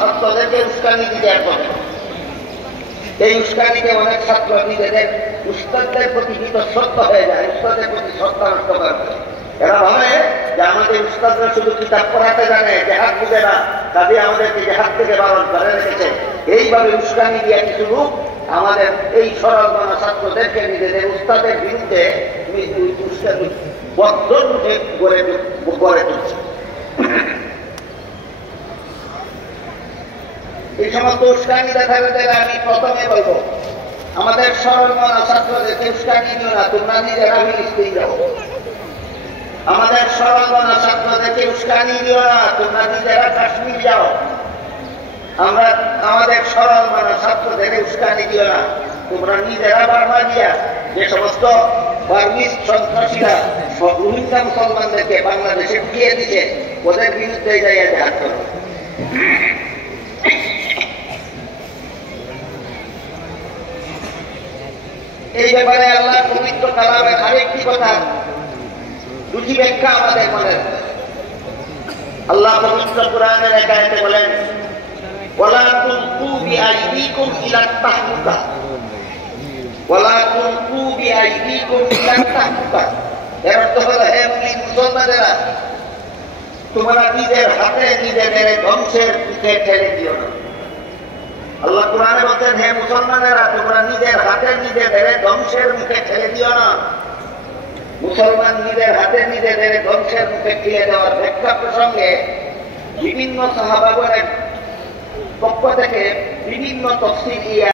ছাত্রদেরকে উস্কানি দিতে একদম এই উস্কানিতে অনেক ছাত্র নিজেদের উস্তাদদের প্রতি বিতশ্রদ্ধ হয়ে যায়, উস্তাদের প্রতি শ্রদ্ধা নষ্ট করে। এরা ভাবে যে আমাদের উস্তাদরা শুধু কিতাব পড়াতে জানে, জেহাদ বুঝে না, কাজে আমাদেরকে জেহাদ থেকে বারণ করে রেখেছে। এইভাবে উস্কানি দিয়ে কিছু লোক আমাদের এই সরল মানা ছাত্রদেরকে নিজেদের উস্তাদের বিরুদ্ধে বদ্ধরূপে গড়ে তুলছে। এই সমস্ত উস্কানি দেখা গেলে আমি প্রথমে বলবো, আমাদের সরল মানা ছাত্রদেরকে উস্কানি নিও না, তোমরা নিজেরা ফিলিস্তিন যাও। আমাদের সরল মানা ছাত্রদেরকে উস্কানি দিও না, তোমরা নিজেরা কাশ্মীর যাও। আমরা আমাদের সরল মানা ছাত্রদের উস্কানি দিও না, তোমরা নিজেরা বার্মা দিয়া যে সমস্ত বার্মিজ সন্ত্রাসীরা রোহিঙ্গা মুসলমানদেরকে বাংলাদেশে ঢুকিয়ে দিচ্ছে, ওদের বিরুদ্ধে যাইয়া জেহাদ করো। এই ব্যাপারে আল্লাহ পবিত্র কালামের আরেকটি কথা দুটি ব্যাখ্যা আমাদের মনে। আল্লাহ পবিত্র কোরআনের এক আয়াতে বলেন, ওয়ালা তুলকু বিআইদিকুম ইলা তাহলুকা, ওয়ালা তুলকু বিআইদিকুম ইলা তাহলুকা। এর অর্থ হলো, হে মুসলমানেরা, তোমরা নিজের হাতে নিজেদের ধ্বংসের দিকে ঠেলে দিও না। আল্লাহ কোরআনে বলছেন, হে মুসলমানেরা, তোমরা নিজের হাতে নিজেদের ধ্বংসের মুখে ঠেলে দিও না। মুসলমান নিজের হাতে নিজেদের ধ্বংসের মুখে ঠেলে দেওয়ার ব্যাখ্যা প্রসঙ্গে বিভিন্ন সাহাবাগণের পক্ষ থেকে বিভিন্ন তফসির